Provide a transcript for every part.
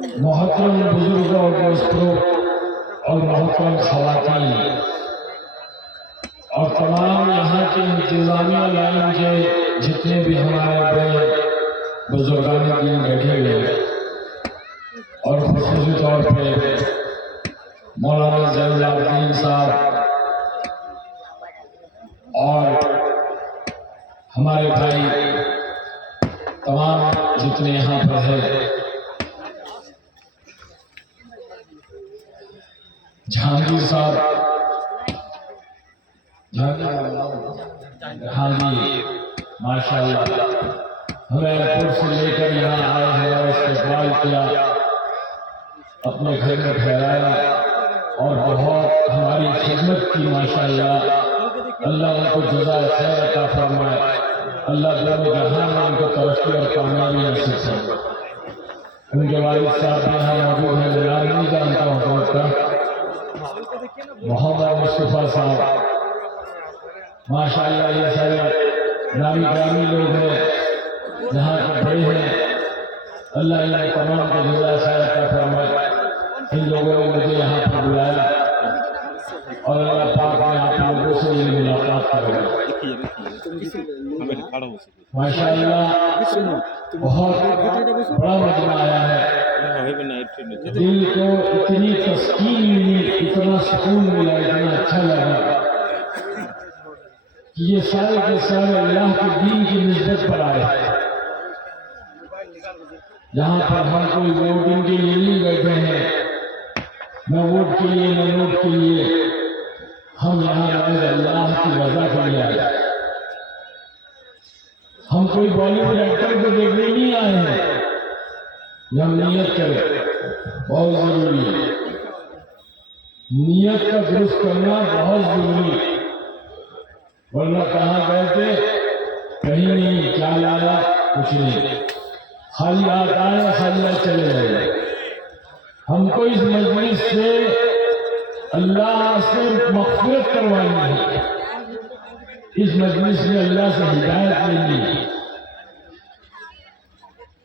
मोहतरम बुजुर्ग और दोस्तों और मोहतरम खवातीन और तमाम यहाँ के इंतजामिया लाइन के जितने भी हमारे बड़े बुजुर्गान दिन बैठे हुए और खुसूसी तौर पे मौलाना ज़ैनुल साहब और हमारे भाई तमाम जितने यहाँ पर है जहांगीर साहब जहांगीर माशाल्लाह हमें एयरपोर्ट से लेकर यहाँ आए हैं और इस्तेमाल किया अपने घर में ठहराया और बहुत हमारी खिदमत की माशाल्लाह अल्लाह उनको जज़ाए खैर अता फरमाए अल्लाह दोनों जहां में उनको तरक्की और कामयाबी नसीब करे उनके वालिद साहब यहाँ मौजूद हैं नाम नहीं जानता हूँ उनका मोहम्मद मुस्तफ़ा साहब माशाल्लाह ये सारे नामी ग्रामी लोग हैं यहाँ के बड़े हैं अल्लाह इन तमाम को जज़ाए खैर अता फरमाए इन लोगों ने मुझे यहाँ पर बुलाया और अल्लाह पाक ने आप लोगों से ये मुलाकात करवाई माशाल्लाह बहुत बड़ा मजमा आया है दिल को इतनी तस्कीन मिली इतना सुकून मिला इतना अच्छा लगा कि ये सारे के सारे अल्लाह के दीन की निस्बत पर आए यहाँ पर हम कोई वोटिंग के लिए नहीं बैठे हैं न वोट के लिए न नोट के लिए हम यहाँ अल्लाह की रज़ा के लिए आए हम कोई बॉलीवुड एक्टर को देखने नहीं आए हैं हम नियत करें बहुत जरूरी है नियत का दुरुस्त करना बहुत जरूरी है वरना कहाँ गए थे कहीं नहीं क्या लाया कुछ नहीं खाली हाथ आए खाली हाथ चले गए हमको इस मजलिस से अल्लाह से मग़फ़िरत करवानी है इस मजलिस में अल्लाह से हिदायत लेनी है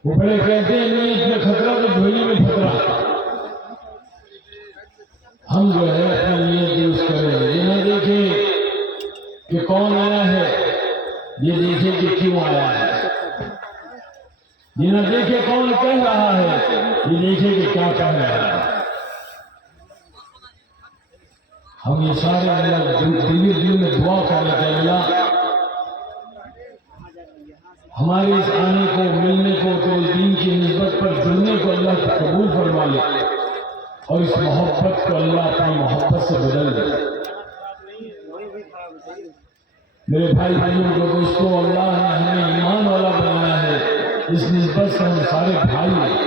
वो बड़े कहते हैं नीयत में खतरा तो झोली में खतरा हम जो है अपनी नीयत दुरुस्त करें ये न देखे कि कौन आया है ये देखे कि क्यों आया है ये न देखे कौन कह रहा है ये देखे कि क्या कह रहा है हम ये सारे अल्लाह दिल में दुआ करें कि अल्लाह हमारे इस आने को मिलने को तेरे दीन की निस्बत पर जुड़ने को अल्लाह कबूल फरमा ले और इस मोहब्बत को अल्लाह अपनी मोहब्बत से बदल दे मेरे भाई बहनों को दोस्तों अल्लाह ने हमें ईमान वाला बनाया है इस निस्बत से हम सारे भाई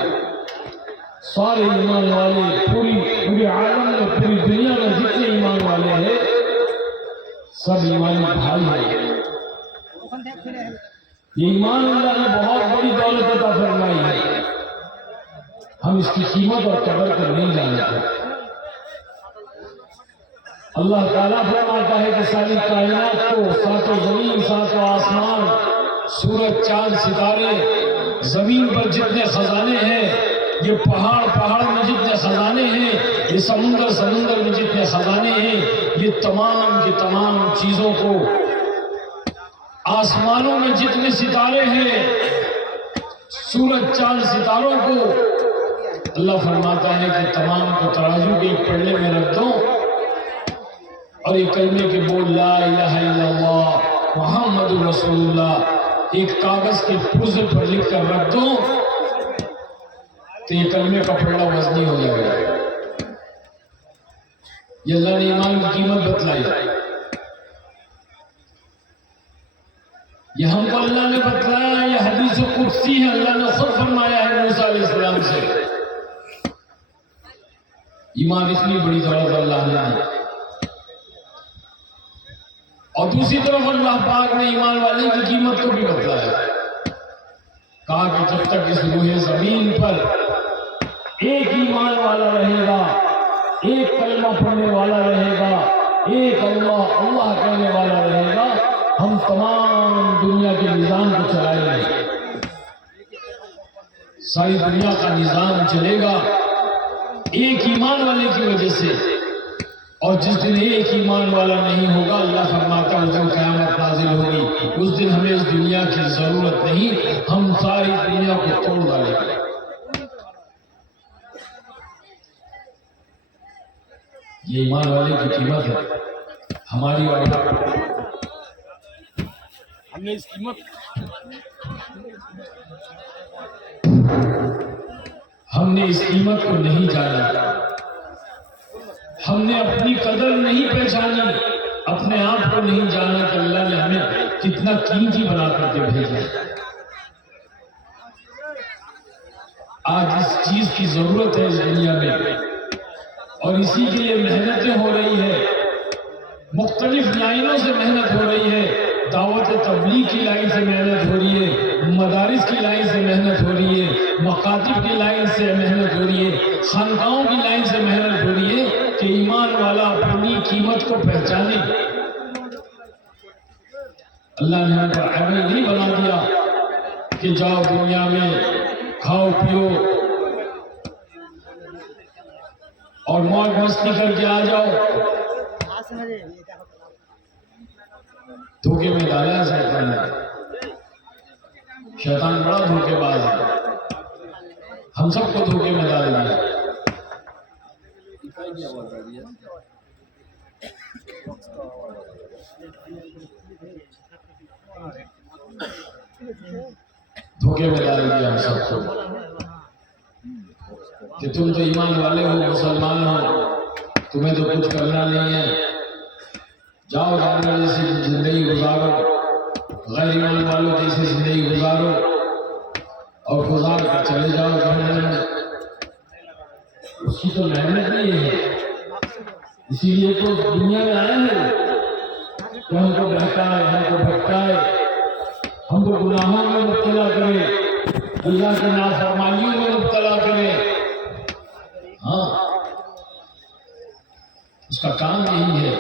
सारे ईमान वाले पूरे आलम में पूरी दुनिया में जितने ईमान वाले हैं सब ईमानी भाई हैं ये ईमान अल्लाह ने बहुत बड़ी दौलत अता फरमाई है हम इसकी कीमत और कदर कर नहीं जानते अल्लाह ताला फरमाता है कि सारी कायनात को, सातों जमीन, सातों आसमान, सूरज, चांद, सितारे, जमीन पर जितने खजाने हैं, ये पहाड़ में जितने खजाने हैं, ये समुंदर में जितने खजाने हैं, ये तमाम की तमाम चीजों को, आसमानों में जितने सितारे हैं, सूरज, चांद, सितारों को अल्लाह फरमाता है कि तमाम को तराजू के एक पल्ले में रख दो और ये कलमे के बोल ला इलाहा इल्लल्लाह मुहम्मदुर रसूलुल्लाह एक कागज के पुर्जे पर लिख कर रख दो, तो ये कलमे का पल्ला वजनी हो जाएगा। ये अल्लाह ने ईमान की कीमत बतलाई, ये हमको अल्लाह ने बतलाया, ये हदीस कुदसी है, अल्लाह ने खुद फरमाया है मूसा अलैहिस्सलाम से। ईमान इतनी बड़ी दौलत अल्लाह ने दी। और दूसरी तरफ अल्लाह पाक ने ईमान वाले की कीमत को भी बतलाया, कहा कि जब तक इस रूहे जमीन पर एक ईमान वाला रहेगा, एक कलमा पढ़ने वाला रहेगा, एक अल्लाह अल्लाह कहने वाला रहेगा, हम तमाम दुनिया के निजाम को चलाएंगे। सारी दुनिया का निजाम चलेगा एक ईमान वाले की वजह से। और जिस दिन एक ईमान वाला नहीं होगा, अल्लाह फरमाता है जब क़यामत नाज़िल होगी, उस दिन हमें इस दुनिया की जरूरत नहीं, हम सारी दुनिया को तोड़ डालेंगे। ये ईमान वाले की कीमत है हमारी, और हमने इस कीमत को नहीं जाना, हमने अपनी कदर नहीं पहचानी, अपने आप को नहीं जाना कि अल्लाह ने हमें कितना कीमती बना करके भेजा। आज इस चीज की जरूरत है इस दुनिया में, और इसी के लिए मेहनतें हो रही है, मुख्तलिफ लाइनों से मेहनत हो रही है। दावत तबलीग की लाइन से मेहनत हो रही है, मदारिस की लाइन से मेहनत हो रही है, मकातिब की लाइन से मेहनत हो रही है, खानकाहों की लाइन से मेहनत हो रही है कि ईमान वाला अपनी कीमत को पहचाने। अल्लाह ने हमको अमल नहीं बना दिया कि जाओ दुनिया में खाओ पियो और मौज मस्ती करके आ जाओ। धोखे में डाला है शैतान ने। शैतान बड़ा धोखेबाज है, हम सबको धोखे में डाल दिया। धोखे में डाल दिया हम सबको कि तुम तो ईमान वाले हो, मुसलमान हो, तुम्हें तो कुछ करना नहीं है, जाओ जानवर जैसी जिंदगी गुजारो, गैर ईमान वालों जैसी जिंदगी गुजारो और गुजार कर चले जाओ जहन्नम में। उसकी तो मेहनत नहीं है, इसीलिए तो दुनिया में आए हैं कि हमको बहकाए, हमको भटकाए, हमको गुनाहों में मुब्तला करे, अल्लाह के नाफरमानियों में मुब्तला करे। हाँ, उसका काम यही है,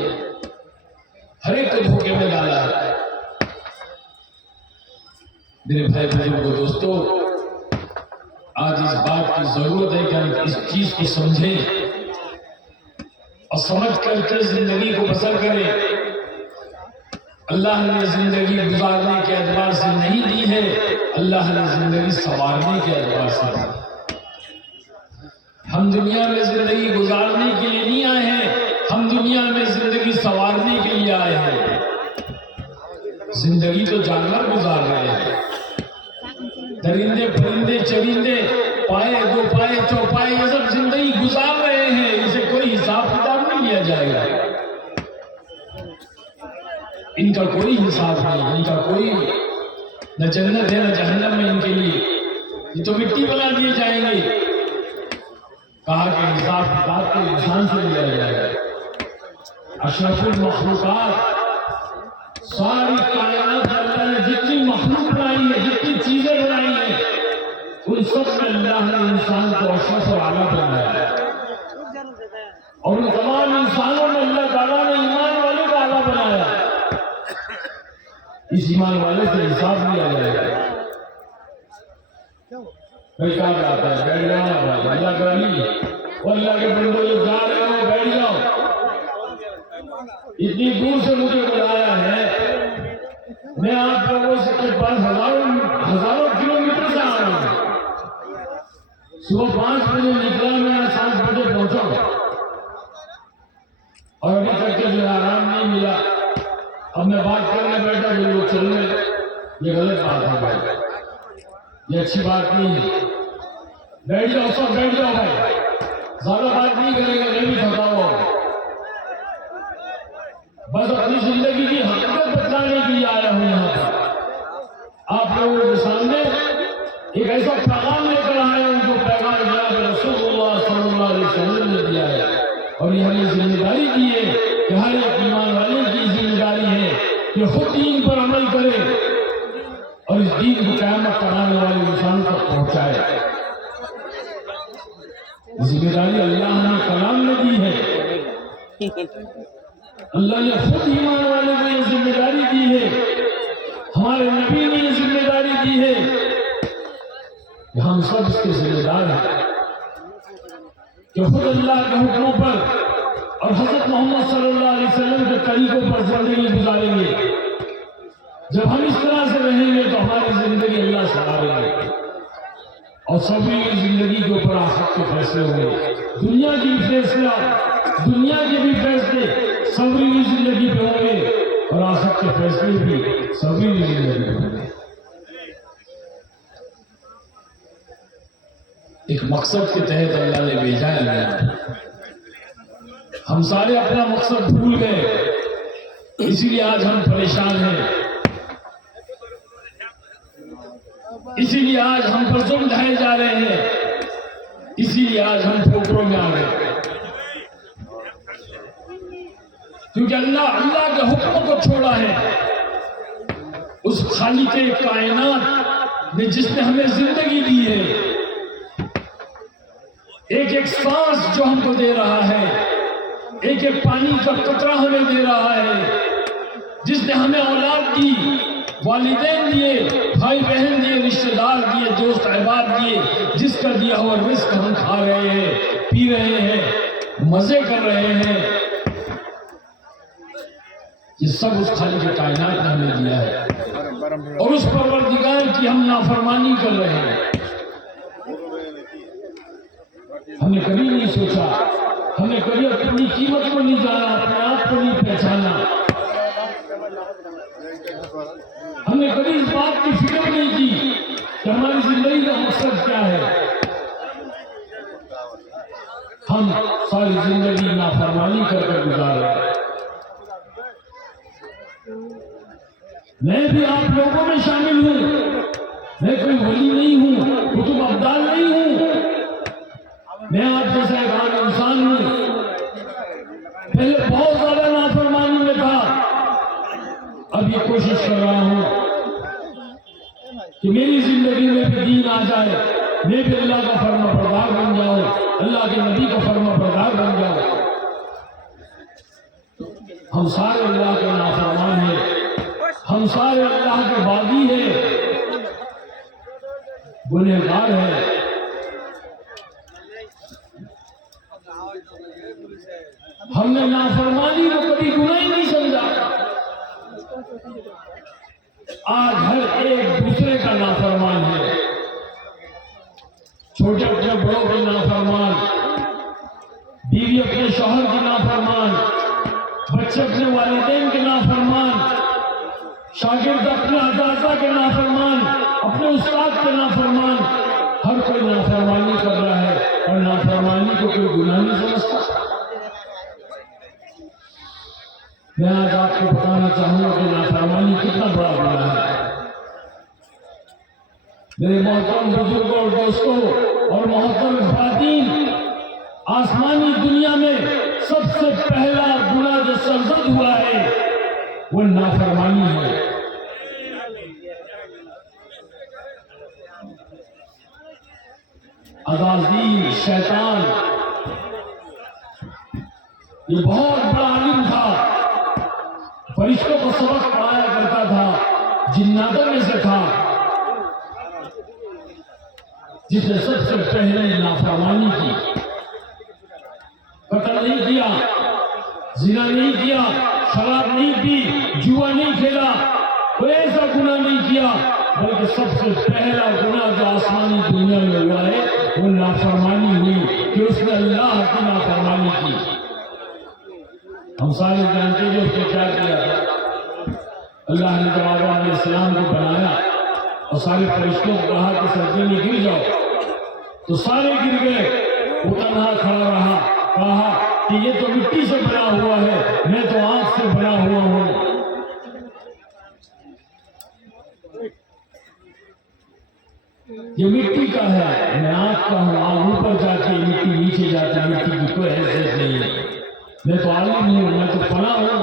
हर एक को धोखे में डाला है। मेरे भाई बुजुर्गों दोस्तों, आज इस बात की जरूरत है कि हम इस चीज को समझें और समझ करके जिंदगी को बसर करें। अल्लाह ने जिंदगी गुजारने के एतबार से नहीं दी है, अल्लाह ने जिंदगी संवारने के एतबार से दी। हम दुनिया में जिंदगी गुजारने के लिए नहीं आए हैं, हम दुनिया में जिंदगी संवारने के लिए आए हैं। जिंदगी तो जानवर गुजार रहे हैं, दरिंदे परिंदे चरिंदे पाए दो पाए चौपाए ये सब जिंदगी गुजार रहे हैं, इसे कोई हिसाब किताब नहीं लिया जाएगा। इनका कोई हिसाब नहीं, इनका कोई न जन्नत है न जहन्नम में इनके लिए, ये तो मिट्टी बना दिए जाएंगे। कहा कि हिसाब किताब के इंसान से लिया जाएगा। अशरफुल मखलूकात, सारी कायनात अल्लाह ने जितनी मखलूक बनाई है, जितनी चीजें बनाई है, उन सब में अल्लाह ने इंसान को अशरफ और आला बनाया है। और उन तमाम इंसानों में अल्लाह ताला इस ईमान वाले से हिसाब लिया जाएगा। कोई कहा जाता है बैठ जाओ अल्लाह गाली और अल्लाह के बंदों जो जा रहे हो बैठ जाओ। इतनी दूर से मुझे बुलाया है, मैं आप लोगों से के पास हजारों किलोमीटर से आ रहा हूँ। सुबह 5 बजे निकला, मैं 7 बजे पहुंचा और अभी तक के जो आराम नहीं मिला। अब मैं बात करने बैठा जो लोग चल रहे, ये गलत बात है भाई, ये अच्छी बात नहीं है। बैठ जाओ सब, बैठ जाओ भाई, ज्यादा बात नहीं करेंगे, मैं भी थका हुआ हूं। बस अपनी जिंदगी की हकीकत बतलाने के लिए आया हूं यहाँ पर आप लोगों के सामने। एक ऐसा पैगाम लेकर आया हूं जो पैगाम रसूलुल्लाह सल्लल्लाहु अलैहि वसल्लम ने दिया है, और ये हमें जिम्मेदारी दी है कि हर एक ईमान वाले की जिम्मेदारी है कि खुद दीन पर अमल करे और इस दीन को क़यामत कराने वाले इंसान तक पहुंचाए। जिम्मेदारी अल्लाह ने कलाम में दी है, अल्लाह ने खुद ईमान वाले को ये जिम्मेदारी दी है, हमारे नबी ने ये जिम्मेदारी दी है कि हम सब इसके जिम्मेदार हैं कि खुद अल्लाह के हुक्मों पर और हज़रत मोहम्मद सल्लल्लाहु अलैहि वसल्लम के तरीकों पर जिंदगी गुजारेंगे। जब हम इस तरह से रहेंगे तो हमारी जिंदगी अल्लाह सवारेंगे और सभी जिंदगी के ऊपर आखिरत के फैसले होंगे। दुनिया की फैसला, दुनिया के भी फैसले सबरी की जिंदगी पे होंगे और आखिरत के फैसले भी सबरी की जिंदगी पे होंगे। एक मकसद के तहत अल्लाह ने भेजा है। हम सारे अपना मकसद भूल गए, इसीलिए आज हम परेशान हैं, इसीलिए आज हम पर जुल्म ढाए जा रहे हैं, इसीलिए आज हम ठोकरों में आ गए। क्योंकि अल्लाह के हुक्म को छोड़ा है, उस खालिक़े कायनात ने जिसने हमें जिंदगी दी है, एक एक सांस जो हमको दे रहा है, एक एक पानी का कतरा हमें दे रहा है, जिसने हमें औलाद दी, वालिदैन दिए, भाई बहन दिए, रिश्तेदार दिए, दोस्त अहबाब दिए, जिसका दिया हुआ रिस्क हम खा रहे हैं, पी रहे हैं, मजे कर रहे हैं, ये सब उस खालिक़े कायनात ने हमें दिया है और उस परवरदिगार की हम नाफरमानी कर रहे हैं। हमने कभी नहीं सोचा, हमने कभी अपनी कीमत को नहीं जाना, अपने आप को नहीं पहचाना, हमने कभी इस बात की फिक्र नहीं की कि हमारी जिंदगी का मकसद क्या है। हम सारी जिंदगी नाफरमानी करके गुजार रहे हैं। मैं भी आप लोगों में शामिल हूं, मैं कोई वली नहीं हूं, कुतुब अब्दाल नहीं हूं, मैं आप जैसा एक आम इंसान हूं। पहले बहुत ज्यादा नाफरमानी में था, अब ये कोशिश कर रहा हूं कि मेरी जिंदगी में भी दीन आ जाए, मैं भी अल्लाह का फर्मा बरदार बन जाऊं, अल्लाह के नबी का फर्मा बरदार बन जाऊं। हम सारे अल्लाह के नाफरमान हैं, हम सारे अल्लाह के बागी हैं, गुनहगार हैं। हमने नाफरमानी को कभी गुनाह नहीं समझा। आज हर एक दूसरे का नाफरमान है, छोटे अपने बड़ों के नाफरमान, बीवी अपने शौहर की नाफरमान, बच्चे अपने वालिदैन के नाफरमान, शागिर्द अपने असातिज़ा के नाफरमान, अपने उस्ताद के नाफरमान। हर कोई नाफरमानी कर रहा है और नाफरमानी को कोई गुनाह नहीं समझता। मैं आज आपको बताना चाहूंगा कि नाफरमानी कितना बड़ा गुनाह है। मेरे मोहतरम बुजुर्गों और दोस्तों और मोहतरम ख़वातीन, आसमानी दुनिया में सबसे पहला गुनाह जो सरजद हुआ है वो नाफरमानी है। अज़ाज़ील शैतान ये बहुत बड़ा आलिम था, फरिश्तों को सबक पढ़ाया करता था, जिन्नातों में से था जिसने सबसे पहले नाफरमानी की, कत्ल नहीं किया, जिना नहीं किया, शराब नहीं पी, जुआ नहीं खेला, कोई ऐसा गुनाह नहीं किया, बल्कि सबसे पहला गुनाह जो आसमानी दुनिया में हुआ है वो नाफरमानी हुई कि उसने अल्लाह की नाफरमानी की। हम सारे जानते हैं उसने क्या किया था। अल्लाह ने जब आदम अलैहिस्सलाम को बनाया और सारे फरिश्तों को कहा कि सजदे में गिर जाओ, तो सारे गिर गए। वो तन्हा खड़ा रहा, कहा कि ये तो मिट्टी से बना हुआ है, मैं तो आग से बना हुआ हूं। ये मिट्टी का है, मैं आग का हूं, आग ऊपर जाती है, मिट्टी नीचे जाती है, मिट्टी की कोई हैसियत नहीं है। मैं तो आलिम हूं, मैं तो फना हूं,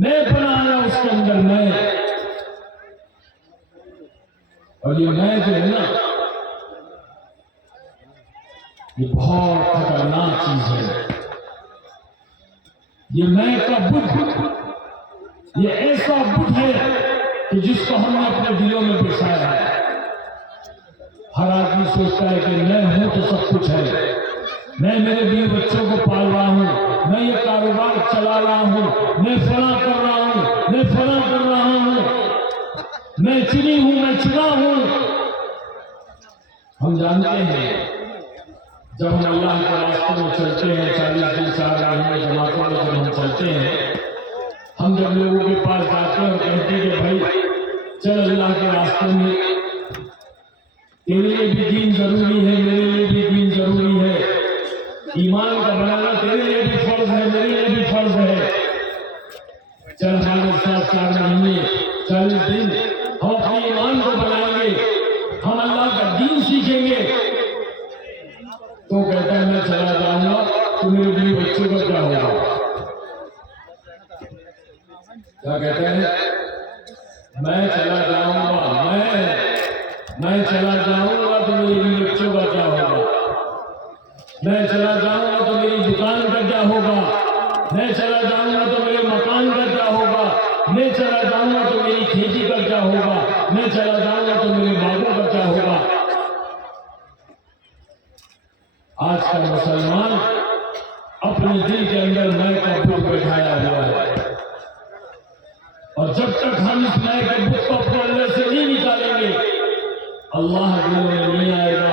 मैं बनाया उसके अंदर मैं। और ये मैं जो है ना, ये बहुत खतरनाक चीज है। ये मैं का बुद्ध, ये ऐसा बुद्ध है कि जिसको हमने अपने दिलों में बिठाया है। हर आदमी सोचता है कि मैं हूं तो सब कुछ है, मैं मेरे बीवी बच्चों को पाल रहा हूं, मैं ये कारोबार चला रहा हूं, मैं फला कर रहा हूं, मैं फला कर रहा हूं, मैं चुनी हूं, मैं चुना हूं। हम जानते हैं जब हम अल्लाह के रास्ते में चलते हैं, 40 दिन 4 महीने जमातों में जब हम चलते हैं, हम जब लोगों के पास जाते हैं और कहते हैं कि भाई चल अल्लाह के रास्ते में, तेरे लिए भी दीन जरूरी है, मेरे लिए भी दीन जरूरी है, ईमान का बनाना तेरे लिए भी फर्ज है, मेरे लिए भी फर्ज है। चल हमारे साथ 4 महीने 40 दिन हम अपने ईमान को बनाएंगे, हम अल्लाह का दीन सीखेंगे। तो कहता है मैं चला जाऊंगा तो मेरे बीवी बच्चों का क्या होगा? क्या कहते हैं? मैं चला जाऊंगा, मैं चला जाऊंगा तो मेरे बीवी बच्चों का क्या होगा? मैं चला जाऊंगा तो मेरी दुकान का क्या होगा? मैं चला जाऊंगा तो मेरे मकान का क्या होगा? मैं चला जाऊंगा तो मेरी खेती का क्या होगा? मैं चला जाऊंगा तो मेरे बागों का क्या होगा? आज का मुसलमान अपने दिल के अंदर मैं का बुत बैठाया हुआ है, और जब तक हम इस मैं के बुत को अपने अंदर से नहीं निकालेंगे, अल्लाह दिलों में नहीं आएगा।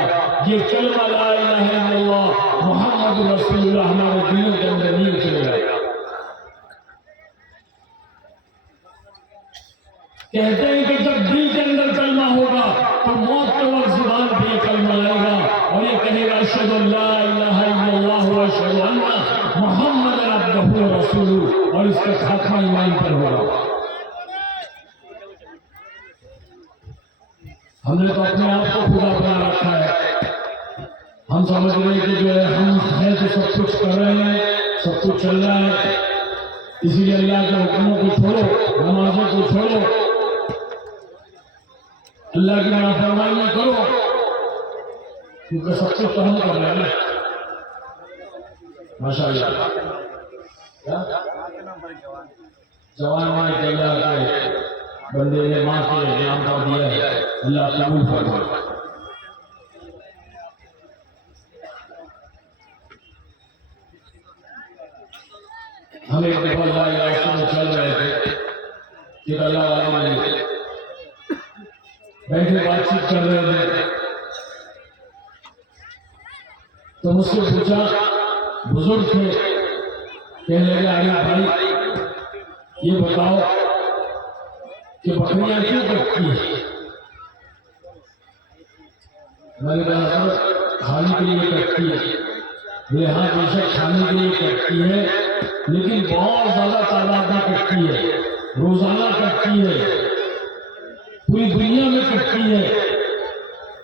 ये कलमा ला इलाहा इल्लल्लाह मुहम्मद रसूलुल्लाह हमारे दिलों के अंदर नहीं उतरेगा। कहते हैं कि जब दिल के अंदर कलमा होगा तो मौत के वक्त जुबान पे कलमा आएगा और ये कहेगा अशहदु अल्ला इलाहा इल्लल्लाह व अशहदु अन्ना मुहम्मदन अब्दुहु व रसूलुहु, और इसका खात्मा ईमान पर होगा। हमने तो अपने आप को खुदा बना रखा है। हम समझ रहे हैं कि जो है हम हैं तो सब कुछ कर रहे हैं, सब कुछ चल रहा है, इसीलिए अल्लाह के हुक्मों को छोड़ो, नमाजों को छोड़ो, अल्लाह की नाफरमानी करो, क्योंकि सब कुछ तो हम कर रहे हैं। माशाअल्लाह जवान माए तैयार के बंदे ने माँ के नाम का दिया है, अल्लाह कबूल फरमाए। हम एक दफा रास्ते में चल रहे थे, कि अल्लाह वाले ने बैठे बातचीत कर रहे थे, तो मुझसे पूछा, बुजुर्ग थे, कहने लगे आगे भाई ये बताओ कि बकरियां क्यों कटती है? मैंने कहा खाने के लिए कटती है। बोले हाँ बेशक खाने के लिए कटती है, लेकिन बहुत ज्यादा तादाद में कटती है, रोजाना कटती है, पूरी दुनिया में कटती है,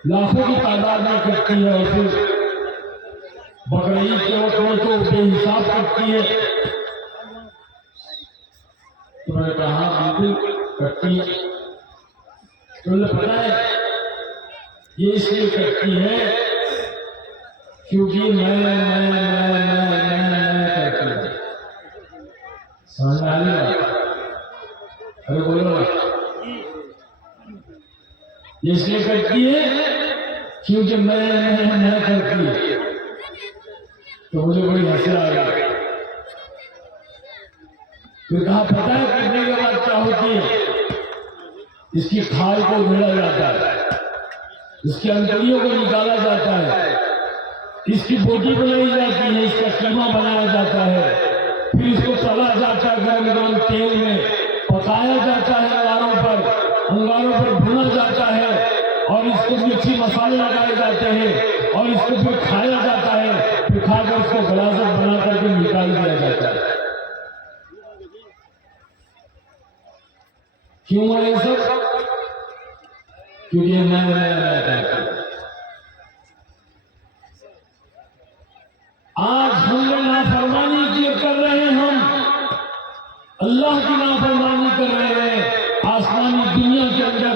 लाखों की तादाद में कटती है, और फिर बकरीद के वक्त में तो बेहिसाब कटती है। तो मैंने कहा बिल्कुल कटती है। तो पता है ये इसलिए कटती है क्योंकि मैं करती हूँ। समझ में आ रही बात? अरे बोलो इसलिए करती है क्योंकि मैं करती है। तो मुझे बड़ी हंसी आ गई। फिर कहा पता है करने के बाद क्या होती है? इसकी खाल को उधेड़ा जाता है, इसकी अंतड़ियों को निकाला जाता है, इसकी बोटी बनाई जाती है, इसका कीमा बनाया जाता है, फिर इसको तला जाता है, गरम गरम तेल में पकाया जाता है, अंगारों पर भुना जाता है और इसको मिर्ची मसाले लगाए जाते हैं और इसको फिर खाया जाता है। फिर खाकर इसको गलाजत बना करके निकाल दिया जाता है। क्यों है ये सब? क्योंकि मैं आज हमने नाफरमानी की कर रहे हैं, हम अल्लाह की नाफरमानी कर रहे हैं। आसमानी दुनिया के अंदर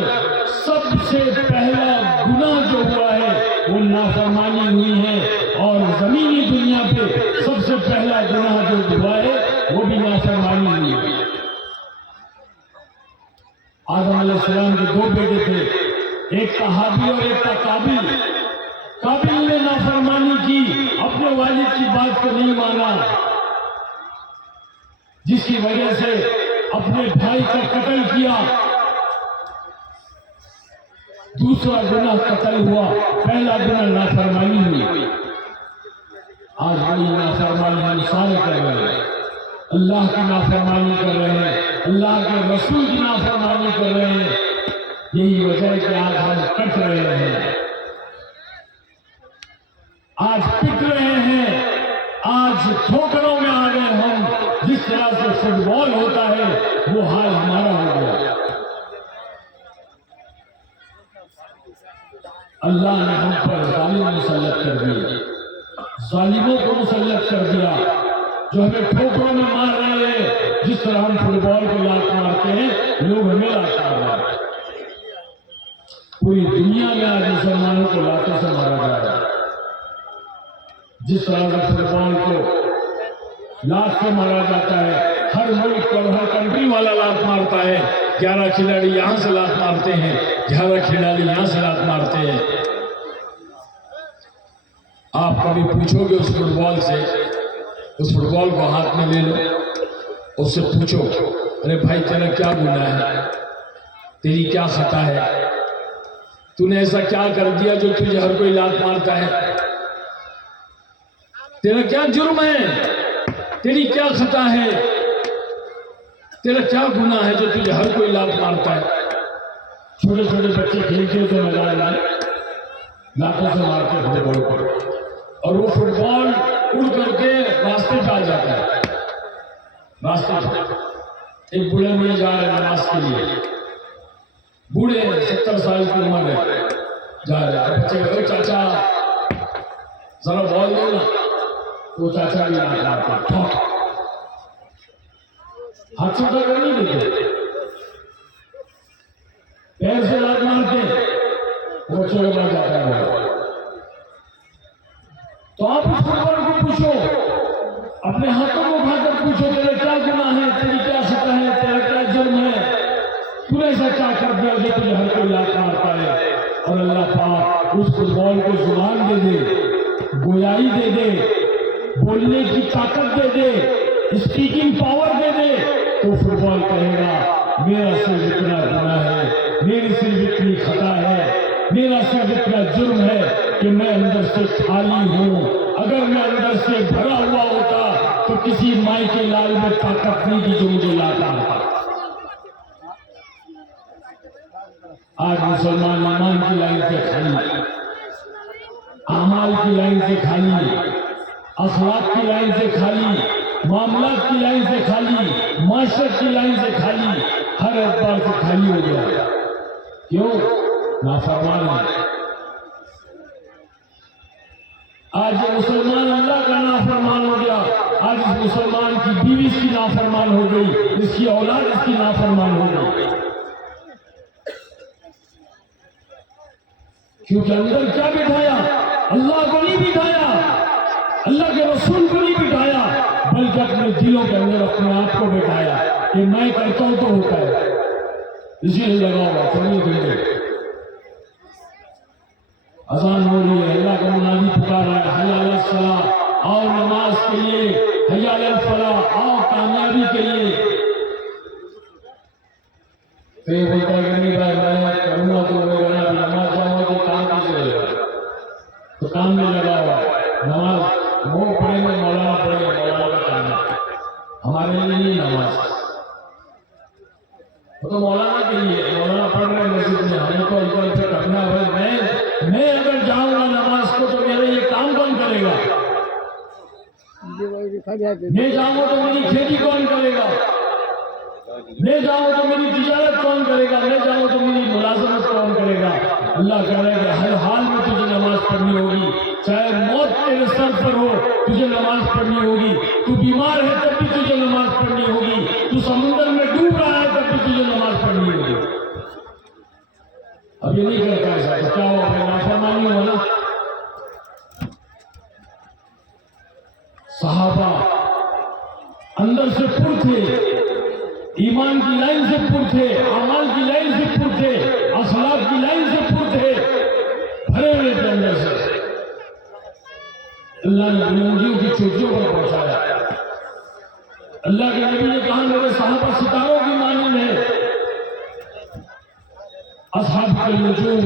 सबसे पहला गुनाह जो हुआ है वो नाफरमानी हुई है, और जमीनी दुनिया पे सबसे पहला गुनाह जो हुआ है वो भी नाफरमानी हुई है। आदम अलैहिस्सलाम के दो बेटे थे, एक का हाबिल और एक का काबिल। काबिल ने नाफरमानी की, अपने वालिद की बात को नहीं माना, जिसकी वजह से अपने भाई का कत्ल किया। दूसरा गुनाह कत्ल हुआ, पहला गुनाह नाफरमानी हुई। आज बड़ी नाफरमानी हम सारे कर रहे हैं। अल्लाह की नाफरमानी कर रहे हैं, अल्लाह के रसूल की नाफरमानी कर रहे हैं। यही वजह है कि आज हम कट रहे हैं, आज पिट रहे हैं, आज ठोकरों में आ गए हम। जिस तरह से फुटबॉल होता है वो हाल हमारा हो गया। अल्लाह ने हम पर जालिम मुसल्लत कर दिए, जालिमों को मुसल्लत कर दिया जो हमें ठोकरों में मार रहे हैं। जिस तरह हम फुटबॉल को लात मारते हैं, लोग हमें लात मार रहे हैं। पूरी दुनिया में आज मुसलमानों को लातों से मारा जा रहा है। जिस तरह से फुटबॉल को लात से मारा जाता है, हर मुल्क को, हर कंट्री वाला लात मारता है। 11 खिलाड़ी यहां से लात मारते हैं, 11 खिलाड़ी यहां से लात मारते हैं। आप कभी पूछोगे उस फुटबॉल से, उस फुटबॉल को हाथ में ले लो, उससे पूछो अरे भाई तेरा क्या गुनाह है, तेरी क्या खता है, तूने ऐसा क्या कर दिया जो तुझे हर कोई लात मारता है, तेरा क्या जुर्म है, तेरी क्या खता है, तेरा क्या गुनाह है जो तुझे हर कोई लात मारता है। छोटे छोटे बच्चे खेलते थे मैदान में, लातों से मारते फुटबॉल को, और वो फुटबॉल उड़ करके रास्ते पे आ जाता है। रास्ते पे एक बूढ़े मियां जा रहे हैं नमाज के लिए, बूढ़े 70 साल की उम्र है, जा रहे हैं। बच्चे कहते चाचा जरा बॉल दो ना, तो चाचा भी आता हाथ से तो नहीं देते, पैर से लात मारते, वो बच्चों के पास जाता है। तो आप उस फुटबॉल को पूछो, अपने हाथों को उठाकर पूछो तेरा क्या गुनाह है, तेरी क्या सजा है, तेरा क्या जुर्म है, तूने ऐसा क्या कर दिया जो तुझे हर कोई लात मारता है। और अल्लाह पाक उस फुटबॉल को जुबान दे दे, गोयाई दे दे, बोलने की ताकत दे दे, स्पीकिंग पावर दे दे, तो फुटबॉल कहेगा मेरा सिर्फ इतना गुनाह है, मेरी सिर्फ इतनी खता है, मेरा सिर्फ इतना जुर्म है कि मैं अंदर से खाली हूं। अगर मैं अंदर से भरा हुआ होता तो किसी माई के लाल में ताकत नहीं थी जो मुझे लाता था। आज मुसलमान ईमान की लाइन से खाली, अमाल की लाइन से खाली, अखलाक की लाइन से खाली, मामलात की लाइन से खाली, माशरत की लाइन से खाली, हर एतबार से खाली हो गया। क्यों? नाफरमान है। आज ये मुसलमान अल्लाह का नाफरमान हो गया, आज इस मुसलमान की बीवी इसकी नाफरमान हो गई, इसकी औलाद इसकी नाफरमान हो गई। क्योंकि अंदर क्या बिठाया? अल्लाह को नहीं बिठाया, अल्लाह के रसूल को नहीं बिठाया, बल्कि अपने दिलों के अंदर अपने आप को बिठाया कि मैं करता हूं तो होता है। इसीलिए लगा हुआ चलिए अजान हो रही है, अल्लाह का मुनादी पुकार रहा है, हय्या अलस सलाह, आओ नमाज के लिए, हय्या अलल फलाह, आओ कामयाबी के लिए। तो ये बोलता है कि नहीं भाई मैं करूँगा तो होगा ना, नमाज जाऊँगा तो काम कैसे होगा, तो काम में लगा हुआ है। नमाज वो पढ़ेंगे, मौलाना पढ़ेंगे, मौलाना का काम है, हमारे लिए नहीं नमाज, वो तो मौलाना के लिए, मौलाना पढ़ रहे मस्जिद में, हमें तो इधर से करना है। मैं अगर जाऊंगा नमाज को तो मेरे ये काम कौन करेगा, मैं जाऊंगा तो मेरी खेती कौन करेगा, मैं जाऊंगा तो मेरी तिजारत कौन करेगा, मैं जाऊंगा तो मेरी मुलाजमत कौन करेगा। अल्लाह कह रहा है कि हर हाल में तुझे नमाज पढ़नी होगी, चाहे मौत तेरे सर पर हो तुझे नमाज पढ़नी होगी, तू बीमार है तब भी तुझे नमाज पढ़नी होगी, तू समुद्र में डूब रहा है तब भी तुझे नमाज पढ़नी होगी। अब ये नहीं करता ऐसा तो क्या हुआ, फिर नाफरमानी हो ना। सहाबा अंदर से पुर थे, ईमान की लाइन से पुर थे, अमाल की लाइन से पुर थे, अखलाक की लाइन से पुर थे, भरे हुए थे अंदर से। अल्लाह ने बुलंदियों की चोटियों पर पहुंचाया। अल्लाह के नबी ने कहा मेरे सहाबा सितारों की मानंद है, असहाब के नजूम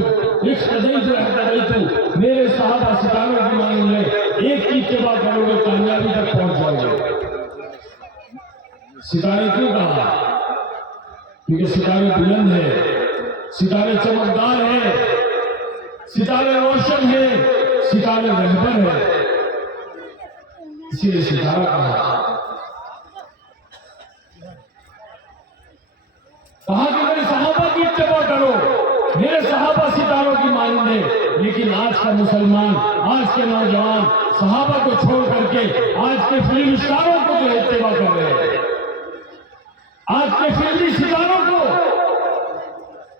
इख्तदैतु, मेरे सहाबा सितारों की मानंद है, एक की इत्तिबा करोगे कामयाबी तक पहुंच जाओगे। सितारे क्यों कहा, क्योंकि सितारे बुलंद है, सितारे चमकदार है, सितारे रोशन है, सितारे रहबर है, इसीलिए सितारा कहा कि मेरे सहाबा की इत्तिबा करो, मेरे सहाबा सितारों की मानंद है। लेकिन आज का मुसलमान, आज के नौजवान सहाबा को छोड़ करके आज के फिल्म स्टारों को जो इत्तिबा कर रहे हैं, आज के फिल्मी सितारों को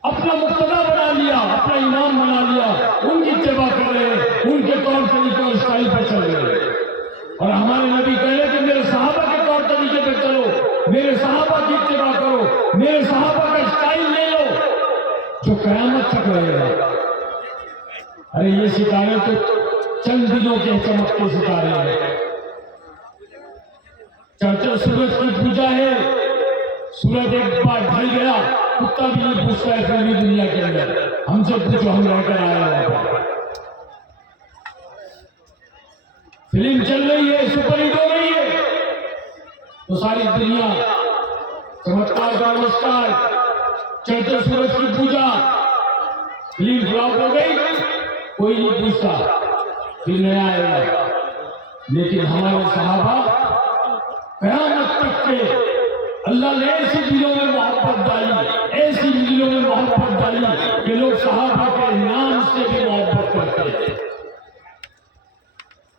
अपना मुक्तदा बना लिया, अपना इमाम बना लिया, उनकी इत्तिबा कर रहे हैं, उनके तौर तरीके और स्टाइल पर चल रहे हैं। और हमारे नबी कह रहे कि मेरे सहाबा के तौर तरीके पर चलो, मेरे सहाबा की इत्तिबा करो, मेरे सहाबा का स्टाइल ले लो जो कयामत तक रहेगा। अरे ये सितारे तो चंद दिनों के चमकते सितारे हैं। चर्चा सूरज की पूजा है, सूरज एक बार ढल गया, कुत्ता भी नहीं पूछता है फिल्मी दुनिया के अंदर, हमसे पूछो हम रहकर आए वहां पर। फिल्म चल रही है, सुपरहिट हो रही है, तो सारी दुनिया चमत्कार का नमस्कार, चढ़ते सूरज की पूजा, फिल्म फ्लॉप हो गई, कोई नहीं पूछता, फिर नया आएगा। लेकिन हमारे सहाबा कयामत तक के अल्लाह ने ऐसी दिलों में मोहब्बत डाली, ऐसी दिलों में मोहब्बत डाली कि लोग सहाबा के नाम से भी मोहब्बत करते हैं।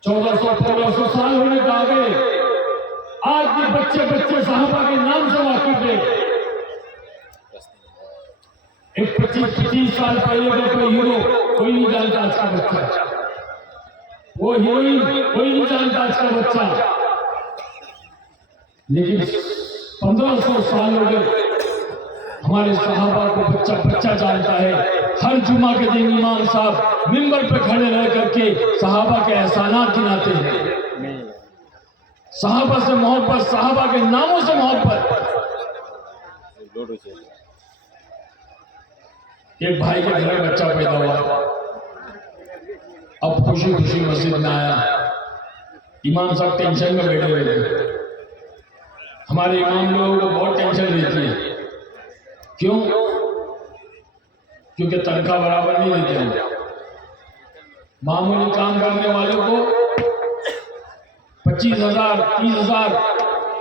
1400-1500 साल होने का आगे आज भी बच्चे बच्चे सहाबा के नाम से वाकिफ है। एक 25 साल पहले का कोई हीरो कोई नहीं जानता आज का बच्चा, वो हीरोइन कोई नहीं जानता आज का बच्चा। लेकिन 1500 साल हो गए, हमारे सहाबा को बच्चा बच्चा जानता है। हर जुमा के दिन इमाम साहब मिंबर पे खड़े रह करके सहाबा के एहसानात गिनाते हैं, सहाबा से मोहब्बत, सहाबा के नामों से मोहब्बत। एक भाई के घर में बच्चा पैदा हुआ, अब खुशी खुशी मस्जिद में आया, इमाम साहब टेंशन में बैठे हुए थे। हमारे इमाम लोगों को बहुत टेंशन रहती है, क्यों? क्योंकि तनख्वाह बराबर नहीं देते हैं। मामूली काम करने वालों को 25,000, 30,000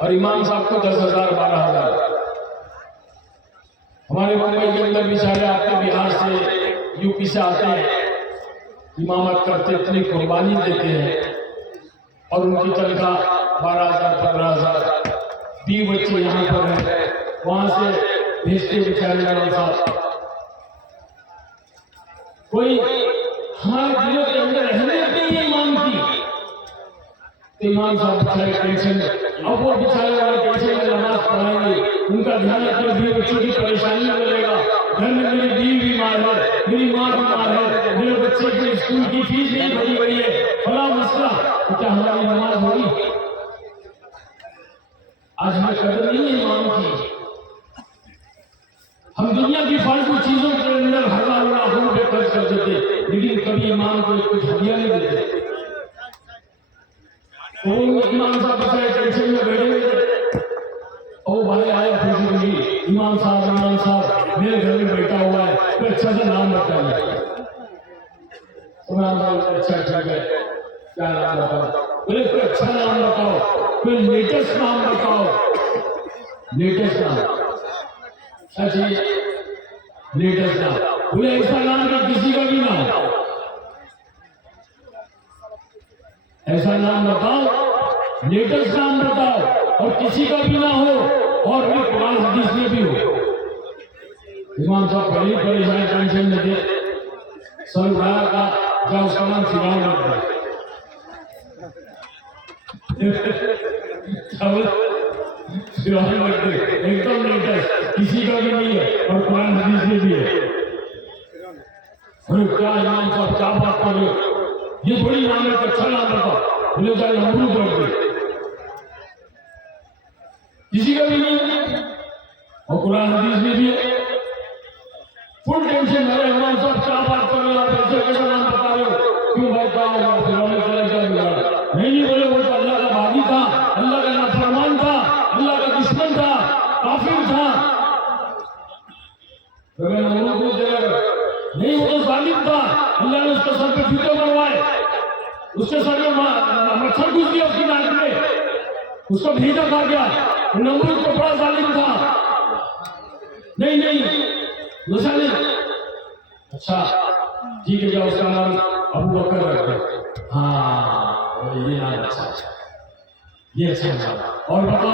और इमाम साहब को 10,000, 12,000। हमारे मुंबई के अंदर बेचारे आते, बिहार से, यूपी से आते हैं, इमामत करते, इतनी कुर्बानी देते हैं और उनकी तनख्वाह 12,000, 15,000। 20 बच्चे यहाँ पर हैं, वहां से भेजते बेचारे इमाम साहब। कोई हमारे दिलों के अंदर अहमियत नहीं है इमाम की, तो इमाम साहब बेचारे टेंशन, अब वो बेचारे वाले टेंशन में नमाज पढ़ाएंगे, उनका ध्यान अपने बीवी बच्चों की परेशानी में लगेगा, घर में मेरी बीवी बीमार है, मेरी माँ बीमार है, मेरे बच्चे की स्कूल की फीस नहीं भरी गई है, बड़ा मसला, तो क्या हमारी नमाज होगी? आज हमें कदर नहीं है इमाम की। हम दुनिया की फालतू चीजों के अंदर हजारों लाखों रुपए खर्च कर देते, लेकिन कभी इमाम को कुछ हदिया नहीं देते। तो इमाम साहब बेचारे टेंशन में बैठे हुए थे, और भाई आया खुशी खुशी, इमाम साहब मेरे घर में बैठा हुआ है, तो अच्छा सा नाम बताइए। इमाम साहब अच्छा ठीक है, क्या नाम बताओ? बोले कोई अच्छा नाम बताओ, कोई लेटेस्ट नाम बताओ। लेटेस्ट नाम? अच्छा लेटेस्ट नाम? बोले ऐसा नाम कि किसी का भी ना हो, ऐसा नाम बताओ, लेटेस्ट नाम बताओ और किसी का भी ना हो और भी कुरान हदीस में भी हो। इमाम साहब बड़ी परेशान टेंशन में थे, सर उठाया का जब उसका नाम सिवान लग गया। एकदम लेटेस्ट, किसी का भी नहीं है और कुरान हदीस में भी है। अरे क्या इमाम साहब क्या बात कर रहे हो, ये बड़ी नाम है, अच्छा नाम बताओ। बोले जाए नमरूद रख दे, किसी का भी नहीं है और कुरान हदीस में भी है। फुल टेंशन है, इमाम साहब क्या बात कर रहे हो आप, ऐसे कैसा नाम बता रहे हो? क्यों भाई क्या होगा? नहीं बोले वो तो अल्लाह का बागी था, अल्लाह का नाफरमान था, अल्लाह का दुश्मन था, काफिर था। तो मैं नमरूद को नहीं, वो तो जालिम था, अल्लाह ने उसके सर पे जूते मरवाए, उसके सर में मच्छर घुस गया उसकी नाक में, उसको भेजा खा गया। नमरूद तो बड़ा जालिम था। नहीं वैसा नहीं। अच्छा ठीक है, क्या उसका नाम अबू बकर रख दो। हाँ ये नाम अच्छा, ये अच्छा नाम। और बताओ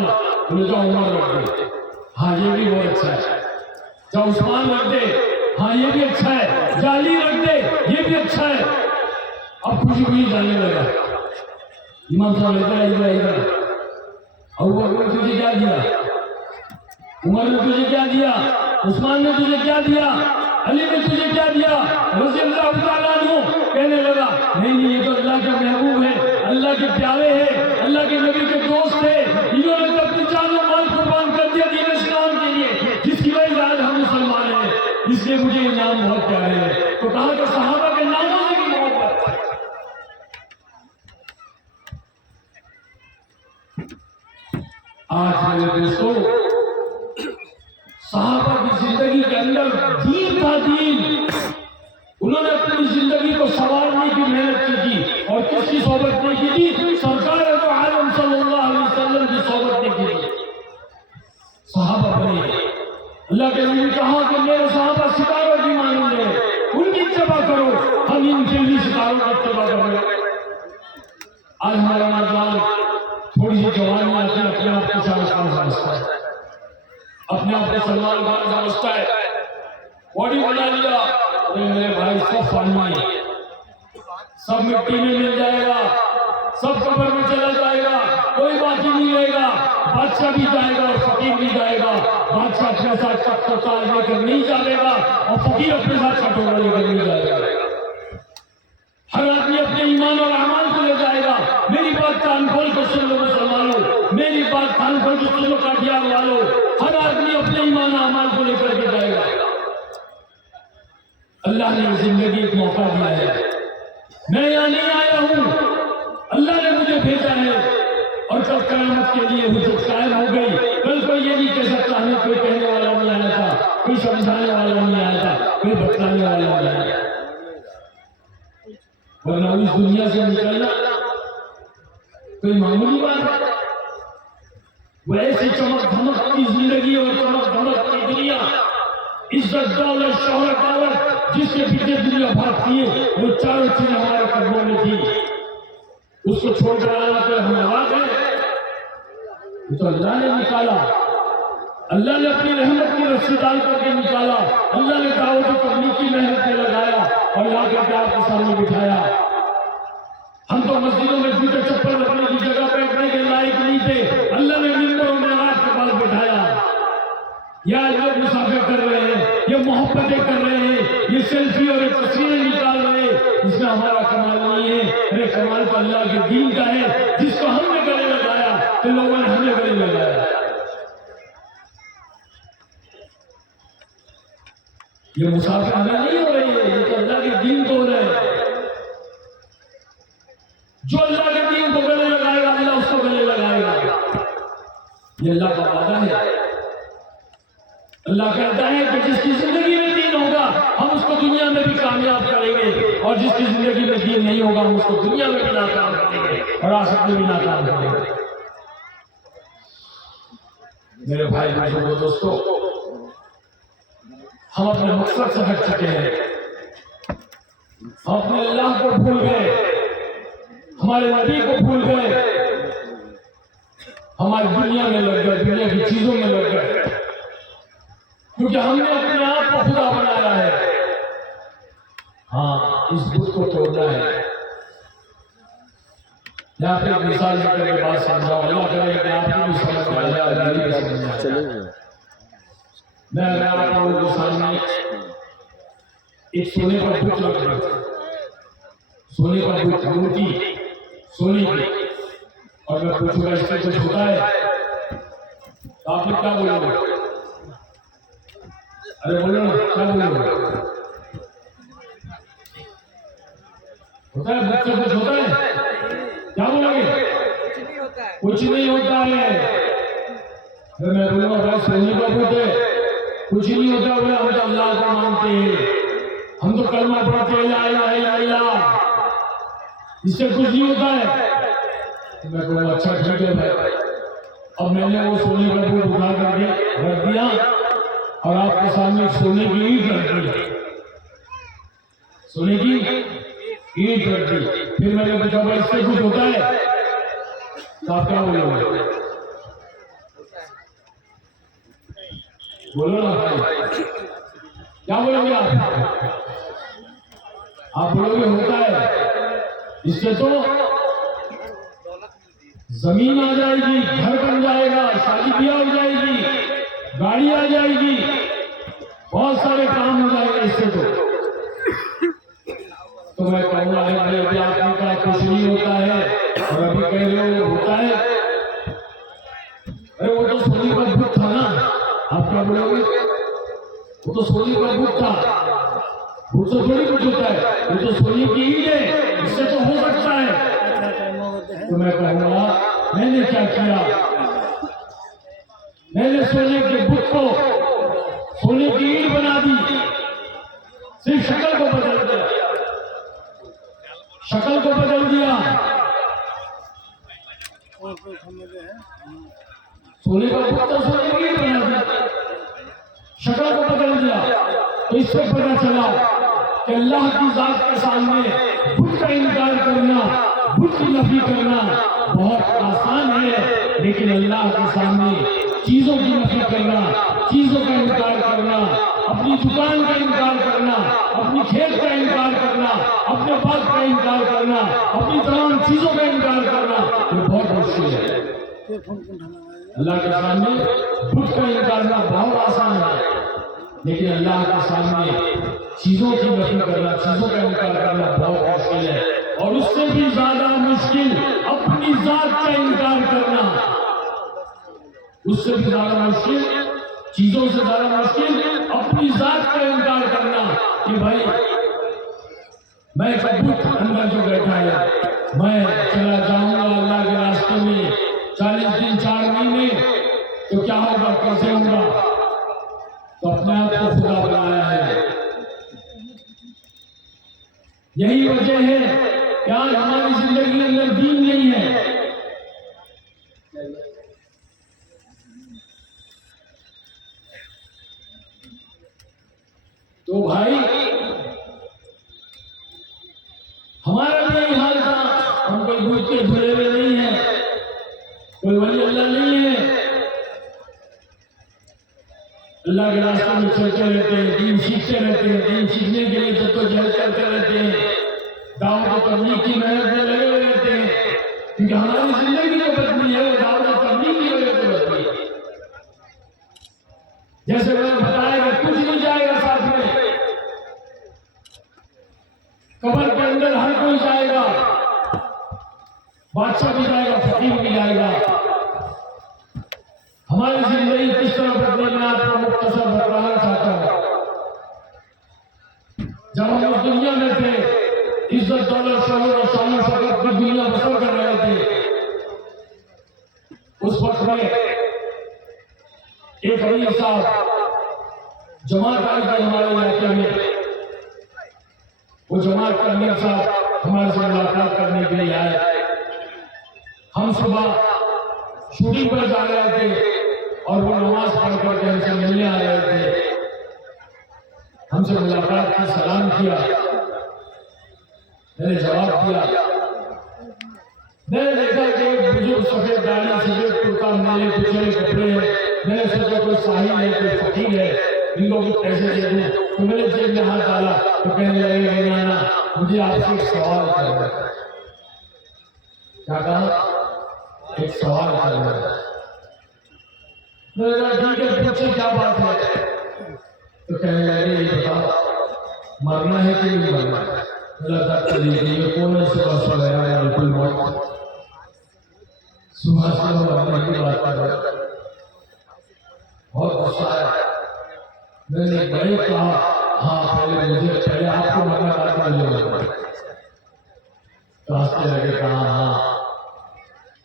ना, बोले जाओ उमर रख दे। हाँ ये भी बहुत अच्छा है। जाओ उस्मान रख दे। हाँ ये भी अच्छा है। जाली रख दे, ये भी अच्छा है। अब खुशी खुशी जाने लगा। इमाम साहब इधर अबू बकर ने तुझे क्या दिया? उमर ने तुझे क्या दिया? उस्मान ने तुझे क्या दिया? अली ने तुझे क्या दिया? रज़ी अल्लाह तआला अन्हु कहने लगा, नहीं ये तो अल्लाह के महबूब है, अल्लाह के प्यारे हैं, अल्लाह के नबी के दोस्त थे, इन्होंने तो अपनी जान और माल कुर्बान कर दिया दीन इस्लाम के लिए, जिसकी वजह से आज हम मुसलमान हैं, इसलिए मुझे ये नाम बहुत प्यारे हैं। तो कहा कि सहाबा के नामों से भी मोहब्बत। आज मेरे दोस्तों, सहाबा की जिंदगी के अंदर दीन था, दीन। उन्होंने अपनी जिंदगी को संवारने की मेहनत की थी, और किसकी सोबत ने की थी? सरकार तो आलम सल्लल्लाहु अलैहि वसल्लम की सोबत ने की थी। सहाबा बने। अल्लाह के नबी ने कहा कि मेरे सहाबा सितारों की मानंद है, उनकी इत्तबा करो, हम इनके लिए सितारों की इत्तबा करें। आज हमारा नौजवान थोड़ी सी जवानी आती है, अपने आप को शाहरुख खान समझता है, अपने आप को सलमान खान समझता है, बॉडी बना लिया। अरे मेरे भाई सब फानी है, सब मिट्टी में मिल जाएगा, सब कब्र में चला जाएगा, कोई बाकी नहीं रहेगा। बादशाह भी जाएगा और फकीर भी जाएगा। बादशाह अपने साथ कटोरा लेकर नहीं जाएगा और फकीर अपने साथ कटोरा लेकर नहीं जाएगा। हर आदमी अपने ईमान और अमाल को ले जाएगा। मेरी बात कान खोल कर सुन लो मुसलमानों, मेरी बात कान खोल कर सुन लो काठियार वालों, हर आदमी अपने ईमान और अमाल को लेकर के जाएगा। अल्लाह ने जिंदगी एक मौका दिया है, मैं यहाँ नहीं आया हूँ, अल्लाह ने मुझे भेजा है, और कल क़यामत के लिए हुज्जत कायम हो गई। कल कोई ये नहीं कह सकता हमें कोई कहने वाला नहीं आया था, कोई समझाने वाला नहीं आया था, कोई बतलाने वाला नहीं आया। वरना इस दुनिया से निकलना कोई मामूली बात है। वो ऐसी चमक धमक की जिंदगी और चमक धमक की दुनिया, इज्जत दौलत शोहरत दौलत जिसके पीछे दुनिया भागती है, वो चारों चीजें हमारे कदमों में थी। उसको छोड़कर आना तो हम आवाज है, तो अल्लाह ने निकाला, अल्लाह ने अपनी रहमत की रस्सी डाल करके निकाला, अल्लाह ने दावत और तबलीग की मेहनत में लगाया और ला करके आपके सामने बिठाया। हम तो मस्जिदों में जूते चप्पल रखने की जगह बैठने के लायक नहीं थे, अल्लाह ने मिंबरों में रात के बाद बिठाया। या लोग मुसाफिर कर रहे हैं, ये मोहब्बतें कर रहे हैं, ये सेल्फी और ये तस्वीरें निकाल रहे हैं, इसमें हमारा कमाल नहीं है। अरे कमाल तो अल्लाह के दीन का है, जिसको हमने गले लगाया तो लोगों ने हमें गले लगाया। ये मुसाफिराना नहीं हो रही है, ये तो अल्लाह के दीन को हो रहे हैं। जो अल्लाह के दीन को गले लगाएगा अल्लाह उसको गले लगाएगा। ये अल्लाह का वादा है। अल्लाह कहता है कि जिसकी जिंदगी में दीन होगा हम उसको दुनिया में भी कामयाब करेंगे, और जिसकी जिंदगी में दीन नहीं होगा हम उसको दुनिया में भी नाकाम करेंगे और आखिरत में भी नाकाम करेंगे। मेरे भाई बुजुर्गों दोस्तों, हम अपने मकसद से हट चुके हैं, हम अपने अल्लाह को भूल गए, हमारे नबी को भूल गए, हमारी दुनिया में लग गए, दुनिया की चीजों में लग गए, क्योंकि हमने अपने आप को खुदा बनाया है। हाँ, इस बुत को तोड़ना है। यहाँ पे एक मिसाल देकर के बात समझाओ, अल्लाह करे कि आपकी भी समझ में आ जाए, मेरी भी समझ में आ जाए। मैं अगर आप लोगों के सामने एक सोने का बुत रख दूं, सोने का बुत, मूर्ति सोने की, और मैं पूछूंगा इससे कुछ होता है तो आप लोग क्या बोलोगे? अरे बोलो ना, क्या बोलोगे? होता है? बुत से कुछ होता है? क्या बोलोगे? कुछ नहीं होता है। तो मैं बोलूंगा भाई सोने का बुत है, कुछ नहीं होता। बोले हम तो अल्लाह को मानते हैं, हम तो कलमा पढ़ते हैं ला इलाहा इल्लल्लाह, इससे कुछ नहीं होता है। तो मैं कहूँगा अच्छा ठीक है भाई। अब मैंने वो सोने का बुत उठा करके रख दिया और आपके सामने सोने की ईंट रख दी, सोने की ईंट रख दी। फिर मैंने पूछा भाई इससे कुछ होता है? तो आप क्या बोलोगे? बोलो ना भाई, क्या बोलोगे आप बोलोगे होता है। इससे तो जमीन आ जाएगी, घर बन जाएगा, शादी ब्याह हो जाएगी, गाड़ी आ जाएगी, बहुत सारे काम हो जाएंगे इससे तो मैं कहूँगा अभी आपने कहा कुछ नहीं होता है और अभी कह रहे हो होता है। अरे वो तो सोने का बुत था ना, आप क्या बोलोगे? वो तो सोने का बुत था, बुत से थोड़ी कुछ होता है, वो तो सोने की ईंट है, इससे तो हो सकता है। तो मैं कहूँगा मैंने क्या किया? मैंने सोने के बुत को सोने की ईंट बना दी, सिर्फ शक्ल को बदल दिया, शक्ल को बदल दिया। सोने का बुत तो सोने की ईंट बना दिया, शक्ल को बदल दिया। तो इससे पता चला कि अल्लाह की जात के सामने बुत का इनकार करना, बुत की नफी करना बहुत आसान है, लेकिन अल्लाह के सामने चीजों की नफी करना, चीजों का इनकार करना, अपनी दुकान का इनकार करना, अपनी खेत का इनकार करना, अपने बाप का इनकार करना, अपनी तमाम चीजों का इनकार करना, ये बहुत मुश्किल है। अल्लाह के सामने बुत का इनकार करना बहुत आसान है, लेकिन अल्लाह के सामने चीजों की नफी करना, चीजों का इनकार करना बहुत मुश्किल है। और उससे भी ज्यादा मुश्किल अपनी जात का इनकार करना, उससे भी ज्यादा मुश्किल, चीजों से ज्यादा मुश्किल अपनी जात का इनकार करना कि भाई मैं बुत अंदर जो बैठा है, मैं चला जाऊंगा अल्लाह के रास्ते में 40 दिन 4 महीने, तो क्या होगा, कैसे होगा? तो अपने आप को खुदा बनाया है। यही वजह है कि आज हमारी जिंदगी के अंदर दीन नहीं है। तो भाई हमारा भी यही हाल था, हम कोई बुत के भुले हुए नहीं है, कोई वली अल्लाह नहीं है, अल्लाह के रास्ते में चलते रहते हैं, दीन सीखते रहते हैं, दीन सीखने के लिए जद्दोजहद करते रहते हैं, दावत तबलीग की मेहनत में लगे हुए रहते हैं, क्योंकि हमारी जिंदगी जो बदली है वो दावत तबलीग की वजह से बदली है। जैसे मैंने बताया कि कुछ नहीं जाएगा कब्र के अंदर हर कोई जाएगा, बादशाह भी जाएगा, फकीर भी जाएगा। हमारी जिंदगी किस तरह बदले मैं आपको मुख्तसर बताना चाहता हूं। जब हम इस दुनिया में थे, इज्जत दौलत शोहरत और शान शौकत की दुनिया बसर कर रहे थे, उस वक्त में एक अमीर साहब जमात आई थी हमारे इलाके में। वो जमात का अमीर साहब हमारे से मुलाकात करने के लिए आए। हम सुबह शूटिंग पर जा रहे थे और वो नमाज पढ़ करके हमसे मिलने आ रहे थे। हमसे मुलाकात की, सलाम किया, मैंने जवाब दिया। मैंने देखा कि एक बुजुर्ग सफेद दाढ़ी, सफेद कुर्ता, मेले पिछले कपड़े हैं। मैंने सोचा कोई साहिल है, कोई फकीर है, इनको कुछ पैसे दे दूं। तो मैंने जेब में हाथ डाला तो कहने लगे, नाना मुझे आपसे एक सवाल करना है। क्या कहा? एक सवाल करना है। मैंने कहा ठीक है, पूछे क्या बात है। तो कहने लगे, ये बताओ मरना है कि नहीं मरना है? ये कौन है सुबह सुबह सुबह सुबह मरने की बात कर रहे? बहुत गुस्सा आया। मैंने बड़े कहा, हाँ पहले आपको मरना, बाद में मुझे मरना। तो हंसने लगे, कहा हाँ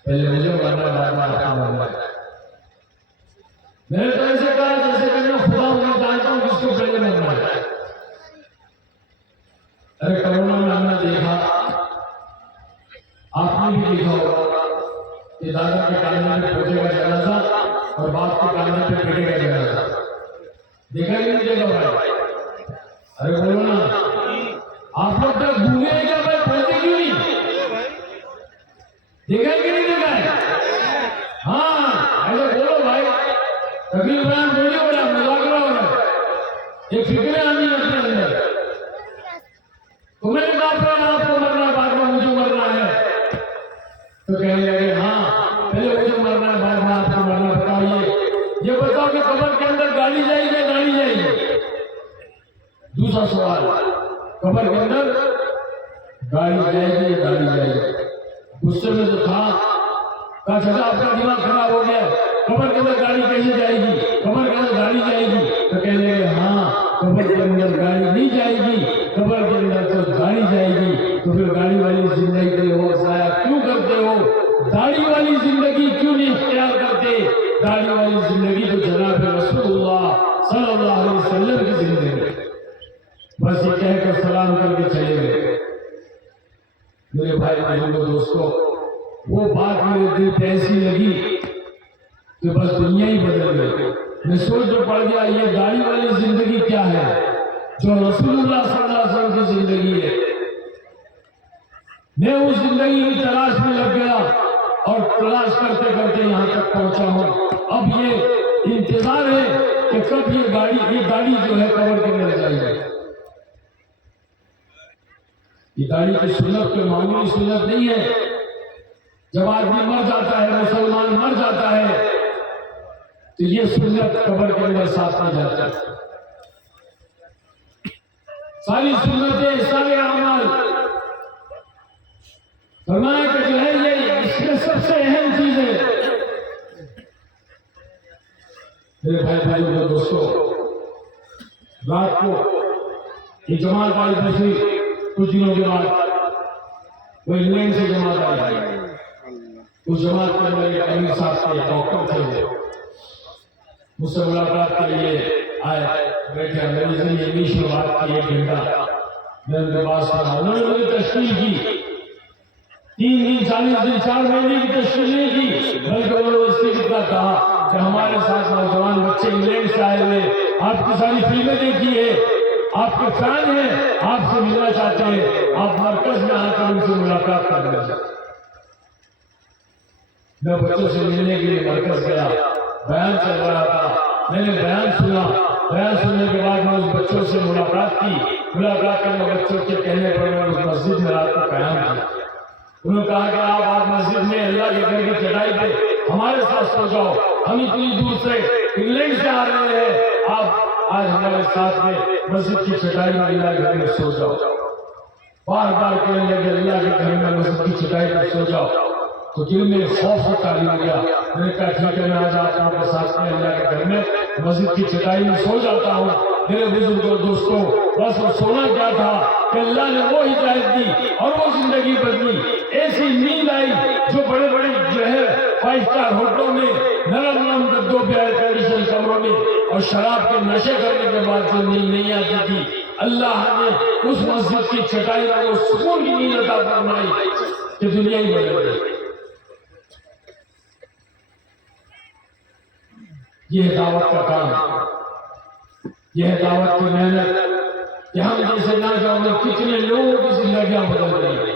पहले मुझे मरना, बाद में आपको मरना। मैंने तो ऐसे कहा जैसे कि मैं खुदा हूं, जानता हूं किसको पहले मरना है। अरे कोरोना में हमने देखा, आपने भी देखा होगा कि दादा के कांधे पे पोते का जनाजा और बाप के कांधे पे बेटे का जनाजा। देखा ही नहीं देखा भाई? अरे बोलो ना, आप लोग तक भूले हैं क्या भाई? पोते क्यों नहीं देखा कि नहीं देखा है? हाँ ऐसा बोलो भाई, तकलीफ बयान बोलिए, बोला मुजाकरा हो रहा है, ये फिक्रें आनी अपने अंदर। तो मैंने कहा आपको मरना है, बाद में मुझे मरना है। तो कहने लगे हाँ पहले मुझे मरना है, बाद में आपको मरना। बताइए, ये बताओ कि कब्र के अंदर गाड़ी जाएगी या गाड़ी जाएगी? दूसरा सवाल, कब्र के अंदर गाड़ी जाएगी या गाड़ी जाएगी? गुस्से में जो था, कहा चाचा आपका दिमाग खराब हो गया, कब्र के अंदर गाड़ी कैसे जाएगी? कब्र के अंदर गाड़ी जाएगी। तो कहने लगे हाँ कब्र के अंदर गाड़ी नहीं जाएगी, कब्र के अंदर तो गाड़ी जाएगी। तो फिर गाड़ी वाली जिंदगी के लिए ज़ाया क्यों करते हो? दाढ़ी वाली जिंदगी क्यों नहीं इख्तियार करते? दाढ़ी वाली जिंदगी तो जनाब रसूलुल्लाह सल्लल्लाहु अलैहि वसल्लम की जिंदगी। बस ये कहकर सलाम करके चले गए। मेरे भाई बहनों दोस्तों, वो बात मेरे दिल पे ऐसी लगी कि बस दुनिया ही बदल गई। मैं सोच में पड़ गया, ये दाढ़ी वाली जिंदगी क्या है जो रसूलुल्लाह सल्लल्लाहु अलैहि वसल्लम की जिंदगी है। मैं उस जिंदगी की तलाश में लग गया और तलाश करते करते यहाँ तक पहुंचा हूँ। अब ये इंतजार है कि कब ये गाड़ी जो है कब्र के अंदर जाएगी। ये गाड़ी की सुन्नत कोई मामूली सुन्नत नहीं है। जब आदमी मर जाता है, मुसलमान मर जाता है, तो ये सुन्नत कब्र के अंदर साथ में जाता है। सारी सुन्नतें, सारे अमल फरमाया कि जो है ये इसमें सबसे अहम चीज है। मेरे भाई दोस्तों, रात को ये जमात आई थी, कुछ दिनों के बाद वो इंग्लैंड से जमात आई। उस जमात के अंदर एक अमीर साहब के डॉक्टर थे, मुझसे मुलाकात के लिए आए, बैठे अंग्रेजी इंग्लिश में बात की 1 घंटा। मैं उनके पास उन्होंने मुझे तशकील की 3 दिन 40 दिन 4 महीने की तशकील नहीं की, बल्कि उन्होंने इससे कितना कहा कि हमारे साथ नौजवान बच्चे इंग्लैंड से आए हुए, आपकी सारी फिल्में देखी है, आपके फैन हैं, आपसे मिलना चाहते हैं, आप मरकज में आकर उनसे मुलाकात कर लें। मैं बच्चों से मिलने के लिए मरकज गया, बयान चल रहा था, मैंने बयान सुना। बयान सुनने के बाद मैं उस बच्चों से मुलाकात की। मुलाकात करने बच्चों के कहने पर मैं उस मस्जिद में रात को कयाम किया। उन्होंने कहा कि आप आज मस्जिद में अल्लाह के घर की चटाई पे हमारे साथ सो जाओ, हम इतनी दूर से इंग्लैंड से आ रहे हैं, आप आज हमारे साथ में मस्जिद की चटाई में अल्लाह के घर में सो जाओ। बार बार कहने लगे अल्लाह के घर में मस्जिद की चटाई पर सो जाओ, तो दिल में खौफ से तारी हो गया। मैंने कहा ठीक है, मैं आज आप लोगों के साथ में अल्लाह के घर में मस्जिद की चटाई में सो जाता हूँ। मेरे बुजुर्गों दोस्तों, बस वो सोना क्या था कि अल्लाह ने वो हिदायत दी और वो जिंदगी बदली। ऐसी नींद आई जो बड़े बड़े जो है 5 स्टार होटलों में नरम नरम गद्दों पे एयर कंडीशन कमरों में और शराब के नशे करने के बाद जो नींद नहीं आती थी, अल्लाह ने उस मस्जिद की चटाई में वो सुकून की नींद अता फरमाई कि दुनिया ही बदल गई। यह दावत का काम, यह दावत की मेहनत कि हम जैसे ना जाओगे कितने लोगों की जिंदगियां बदल रही है,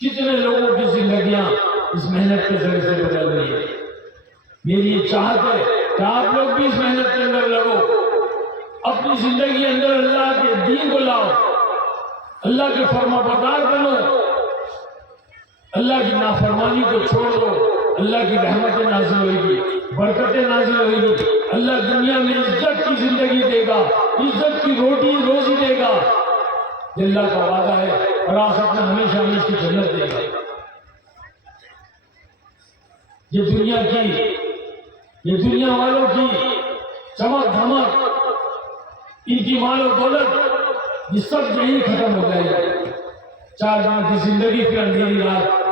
कितने लोगों की जिंदगियां इस मेहनत के जरिए से बदल रही है। मेरी ये चाहत है कि आप लोग भी इस मेहनत के अंदर लगो, अपनी जिंदगी अंदर अल्लाह के दीन को लाओ, अल्लाह के फरमाबरदार बनो, अल्लाह की नाफरमानी को छोड़ दो। अल्लाह की रहमतें नाज़िल होगी, बरकतें नाज़िल होगी। अल्लाह दुनिया में इज्जत की जिंदगी देगा, इज्जत की रोटी रोजी देगा, अल्लाह का वादा है, और आखिरत में हमेशा हमेशा की जन्नत देगा। ये दुनिया वालों की चमक धमक, इनकी माल और दौलत, ये सब यही खत्म हो जाएगा। 4 दिन की जिंदगी, फिर अंधेरी रात।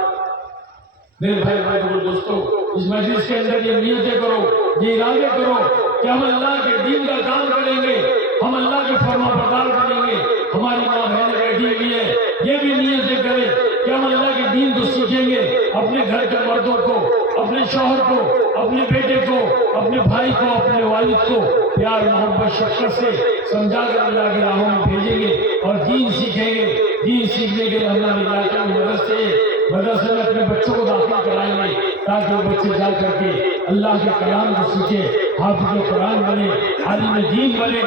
मेरे भाई भाई दोस्तों, इस मजलिस के अंदर ये नियतें करो, ये इरादे करो कि हम अल्लाह के दीन का काम करेंगे, हम अल्लाह के फरमाबरदार बनेंगे। हमारी माँ बहनें बैठी हुई है, ये भी नियतें करें कि हम अल्लाह के दीन को सीखेंगे, अपने घर के मर्दों को, अपने शौहर को, अपने बेटे को, अपने भाई को, अपने वालिद को प्यार मोहब्बत शफ़क़त से समझाकर अल्लाह की राहों में भेजेंगे और दीन सीखेंगे। दीन सीखने के लिए हमारे इलाके में मदरसे में अपने बच्चों को दाखिल कराएंगे, ताकि वो बच्चे जा करके अल्लाह के कलाम को सीखे, हाफिज़ कुरान बने, आलिम दीन बने,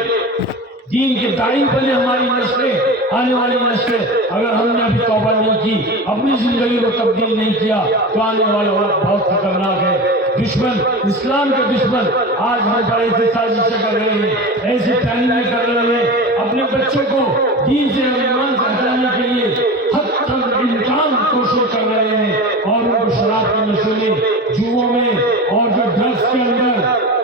दीन के दाई बने। हमारी नस्लें, आने वाली नस्लें, अगर हमने अभी तौबा नहीं की, अपनी जिंदगी को तब्दील नहीं किया, तो आने वाला वक्त बहुत खतरनाक है। दुश्मन, इस्लाम के दुश्मन आज हम पर ऐसी साजिशें कर रहे हैं, ऐसी प्लानिंग कर रहे हैं, अपने बच्चों को दीन से और ईमान से हटाने के लिए हद तक इंतजाम कोशिश कर रहे हैं, और उनको शराब के नशे में, जुओं में, और जो ड्रग्स के अंदर,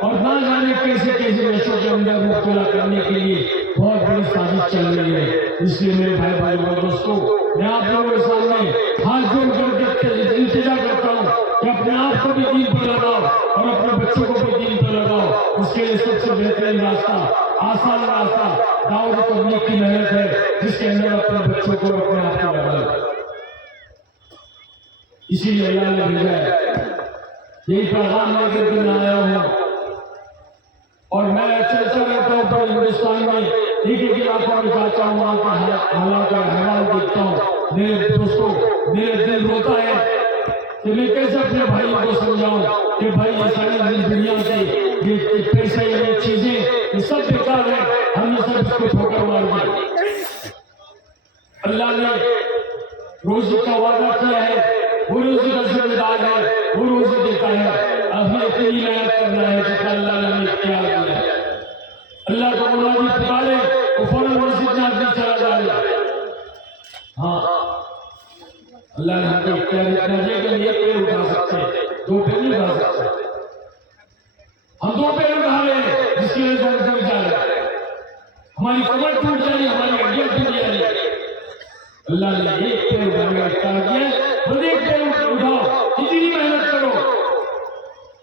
और ना जाने कैसे कैसे नशों के अंदर मुब्तला करने के लिए बहुत बड़ी साजिश चल रही है। इसलिए मेरे भाई भाई और दोस्तों, मैं आप लोगों के सामने हाथ जोड़ कर इंतजार करता हूँ कि अपने आप को भी दीन पर लगाओ और अपने बच्चों को भी दीन पर लगाओ। उसके लिए सबसे बेहतरीन रास्ता, आसान रास्ता दावत तबलीग की मेहनत है, जिसके अंदर अपने बच्चों को अपने आप को लगाओ। इसीलिए अल्लाह ने भेजा है, यही पैगाम लेकर के मैं आया हूँ। और मैं चलता रहता हूँ पूरे हिंदुस्तान में, एक एक इलाकों में जाता हूँ, वहाँ का हालात का अहवाल देखता हूँ। मेरे दोस्तों, मेरे दिल रोता है कि मैं कैसे अपने भाइयों को समझाऊं कि भाई ये सारी दुनिया के ये पैसे, ये चीजें, ये सब बेकार है, हमने सब इसको ठोकर मार दिया। अल्लाह ने रोजी का वादा किया है, वो रोजी का जिम्मेदार है, वो रोजी देता है। हमें इतनी मेहनत करना है जितना अल्लाह ने हमें किया है। अल्लाह को मुनादी पुकारे, वो फौरन मस्जिद में आदमी चला जाए। हाँ, अल्लाह ने हमको इख्तियार इतना दिया कि एक पैर उठा सकते, 2 पैर नहीं उठा सकते। हम 2 पैर उठा रहे हैं, जिसकी वजह से हम डूब जा रहे हैं, हमारी कमर टूट जा रही है, हमारी हड्डियां टूट जा रही है। अल्लाह ने एक पैर उठाने का इख्तियार दिया, बस एक पैर उठाओ, इतनी मेहनत करो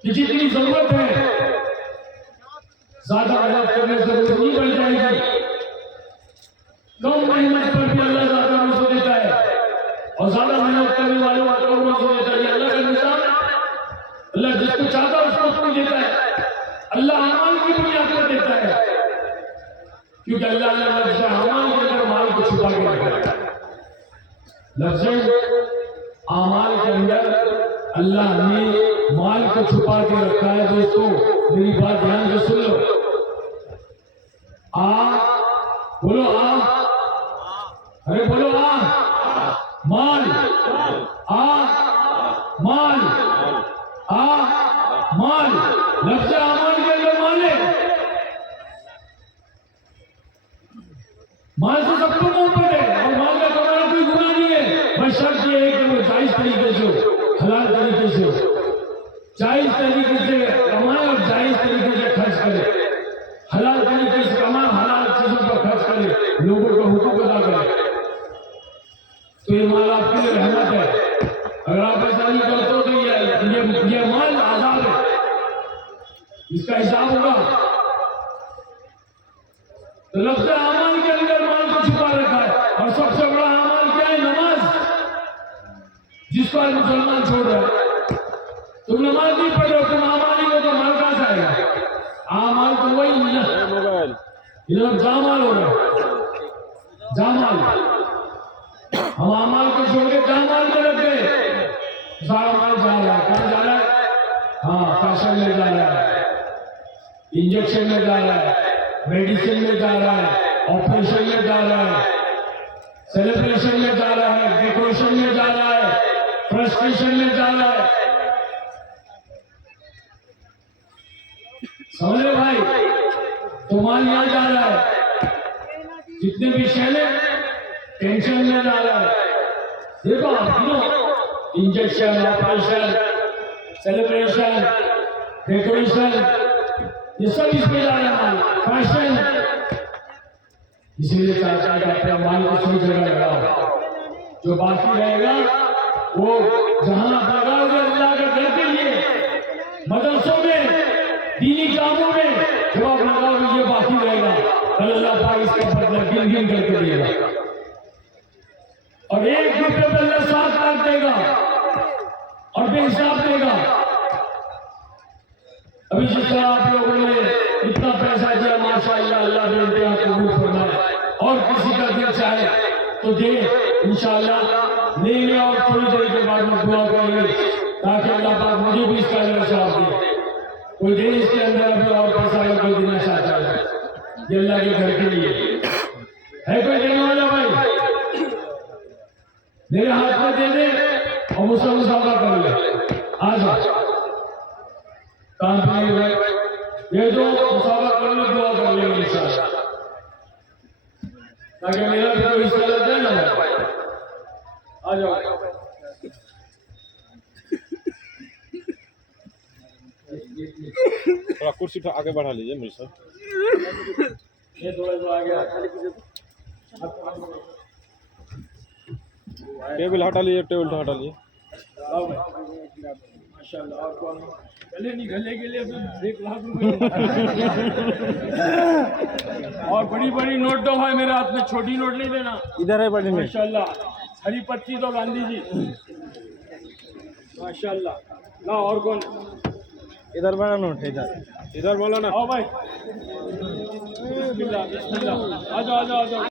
कि जितनी जरूरत है। ज्यादा मेहनत करने से रोज़ नहीं बढ़ जाएगी, कम मेहनत पर भी अल्लाह ज्यादा रोज़ देता है, और ज्यादा मेहनत करने वालों को कम रोज़ देता है। अल्लाह का निजाम है, अल्लाह जिसको चाहता है उसको उसको देता है। अल्लाह अमाल की बुनियाद पर देता है, क्योंकि अल्लाह ने लफ्ज़ अमाल के अंदर माल को छुपा के रखा है। लफ्ज़ अमाल के अंदर अल्लाह ने माल को छुपा के रखा है। दोस्तों, मेरी बात ध्यान से सुन लो। बोलो अरे बोलो माल, माल, माल, लफ्ज़ अमाल के अंदर माल है। माल से सबको मोहब्बत है, जायज तरीके से कमाए और जायज तरीके से खर्च करे, हलाल तरीके से कमाए, हलाल चीजों पर खर्च करे, लोगों का हुकूक अदा करे। तो ये माल आपके लिए रहमत है। अगर आप ऐसा नहीं करते हो तो ये माल आजाद है, इसका हिसाब होगा। तो लफ्ज़ अमाल के अंदर माल को छुपा रखा है। और सबसे बड़ा अमाल क्या है? नमाज, जिसको आज मुसलमान छोड़ रहा है। तुम नमाज नहीं पढ़ रहे हो, तुम अमाल ही हो, तो माल कहां से आएगा? अमाल तो वही मोबाइल, ये लोग जामाल हो रहे, जामाल। हम अमाल को छोड़ के जामाल में लग गए। सारा माल जा रहा है, कहां जा रहा है? हाँ, फैशन में जा रहा है, इंजेक्शन में जा रहा है, मेडिसिन में जा रहा है, ऑपरेशन में जा रहा है, सेलिब्रेशन में जा रहा है, डेकोरेशन में जा रहा है, फ्रस्ट्रेशन में जा रहा है। समझ रहे भाई? तो माल यहां जा रहा है, जितने भी शहर टेंशन में जा रहा है। देखो आप इंजेक्शन, ऑपरेशन, सेलिब्रेशन, डेकोरेशन, ये सब इसमें जा रहा है माल, फैशन। इसीलिए चाहता है कि अपने माल को सही जगह लगाओ। जो बाकी रहेगा वो जहां आप लगाओगे अल्लाह के घर के लिए, मदरसों में, दीनी कामों में, जब आप लगाओगे ये बाकी रहेगा, कल अल्लाह पाक इसका बदला गिन गिन करके देगा। और एक रुपये में अल्लाह 7 लाख देगा और बेहिसाब देगा। अभी जिस तरह आप लोगों ने इतना पैसा दिया, माशाअल्लाह, अल्लाह ने इंतहा कबूल फरमाए। और किसी का दिल चाहे तो दे, इंशाअल्लाह लेंगे। और थोड़ी देर के बाद में दुआ करेंगे ताकि अल्लाह पाक मुझे भी इसका जवाब दे। कोई देर इसके अंदर अभी और पैसा अगर कोई देना चाहता है, ये अल्लाह के घर के लिए है। कोई देने वाला भाई मेरे हाथ में दे दे और मुझसे मुसाफा कर ले। आ जाओ काम पे ये दो, मुसाफा कर लो, दुआ कर लेंगे इंशाअल्लाह, ताकि मेरा भी कोई हिस्सा लग जाए ना। आ जाओ। थोड़ा कुर्सी आगे बढ़ा लीजिए मेरे साथ। ये थोड़ा आगे टेबल हटा लीजिए, टेबल तो हटा लीजिए। माशाल्लाह, आपको गले नहीं, गले के लिए 1 लाख रुपए। और बड़ी बड़ी नोट दो भाई मेरे हाथ में, छोटी नोट नहीं देना। इधर है बड़ी में, माशाल्लाह, हरी पत्ती तो गांधी जी, माशाल्लाह। ना और कौन? इधर बड़ा नोट है, इधर वाला ना। आओ भाई, बिस्मिल्लाह बिस्मिल्लाह, आ जाओ आ जाओ आ जाओ।